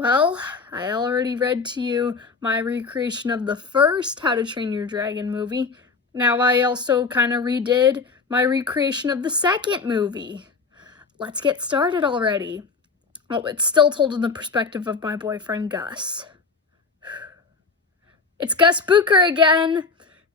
Well, I already read to you my recreation of the first How to Train Your Dragon movie. Now I also kind of redid my recreation of the second movie. Let's get started already. Oh, it's still told in the perspective of my boyfriend Gus. It's Gus Booker again!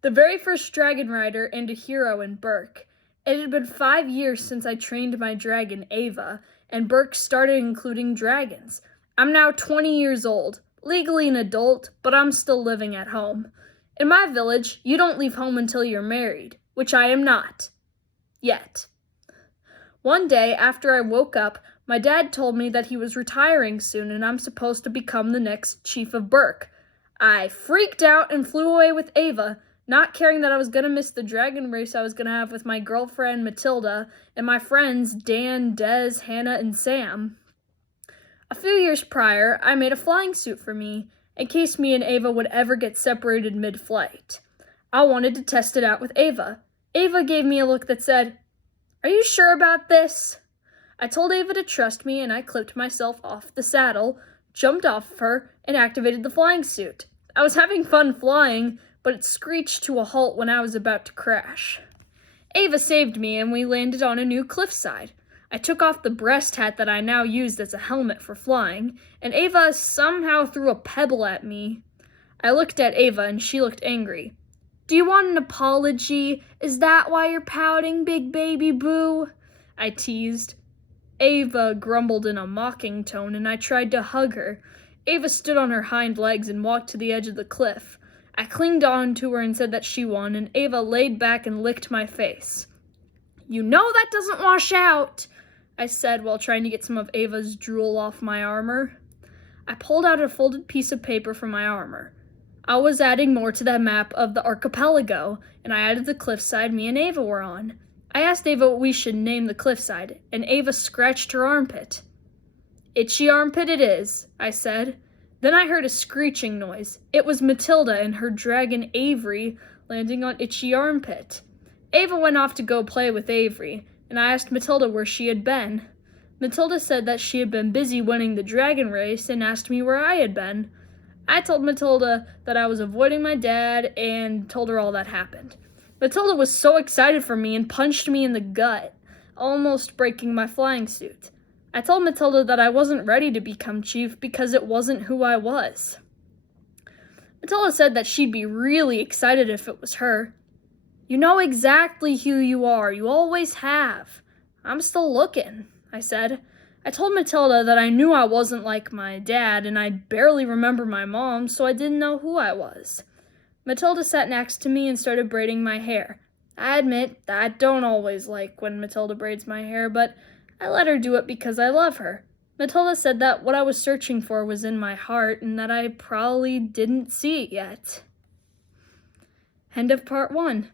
The very first dragon rider and a hero in Berk. It had been 5 years since I trained my dragon, Ava, and Berk started including dragons. I'm now 20 years old, legally an adult, but I'm still living at home. In my village, you don't leave home until you're married, which I am not. Yet. One day, after I woke up, my dad told me that he was retiring soon and I'm supposed to become the next chief of Berk. I freaked out and flew away with Ava, not caring that I was going to miss the dragon race I was going to have with my girlfriend Matilda and my friends Dan, Des, Hannah, and Sam. A few years prior, I made a flying suit for me, in case me and Ava would ever get separated mid-flight. I wanted to test it out with Ava. Ava gave me a look that said, "Are you sure about this?" I told Ava to trust me and I clipped myself off the saddle, jumped off of her, and activated the flying suit. I was having fun flying, but it screeched to a halt when I was about to crash. Ava saved me and we landed on a new cliffside. I took off the breast hat that I now used as a helmet for flying, and Ava somehow threw a pebble at me. I looked at Ava and she looked angry. "Do you want an apology? Is that why you're pouting, big baby boo?" I teased. Ava grumbled in a mocking tone and I tried to hug her. Ava stood on her hind legs and walked to the edge of the cliff. I clinged on to her and said that she won, and Ava laid back and licked my face. "You know that doesn't wash out," I said while trying to get some of Ava's drool off my armor. I pulled out a folded piece of paper from my armor. I was adding more to that map of the archipelago, and I added the cliffside me and Ava were on. I asked Ava what we should name the cliffside, and Ava scratched her armpit. "Itchy armpit it is," I said. Then I heard a screeching noise. It was Matilda and her dragon Avery landing on Itchy armpit. Ava went off to go play with Avery, and I asked Matilda where she had been. Matilda said that she had been busy winning the dragon race and asked me where I had been. I told Matilda that I was avoiding my dad and told her all that happened. Matilda was so excited for me and punched me in the gut, almost breaking my flying suit. I told Matilda that I wasn't ready to become chief because it wasn't who I was. Matilda said that she'd be really excited if it was her. "You know exactly who you are. You always have." "I'm still looking," I said. I told Matilda that I knew I wasn't like my dad and I barely remember my mom, so I didn't know who I was. Matilda sat next to me and started braiding my hair. I admit that I don't always like when Matilda braids my hair, but I let her do it because I love her. Matilda said that what I was searching for was in my heart and that I probably didn't see it yet. End of part 1.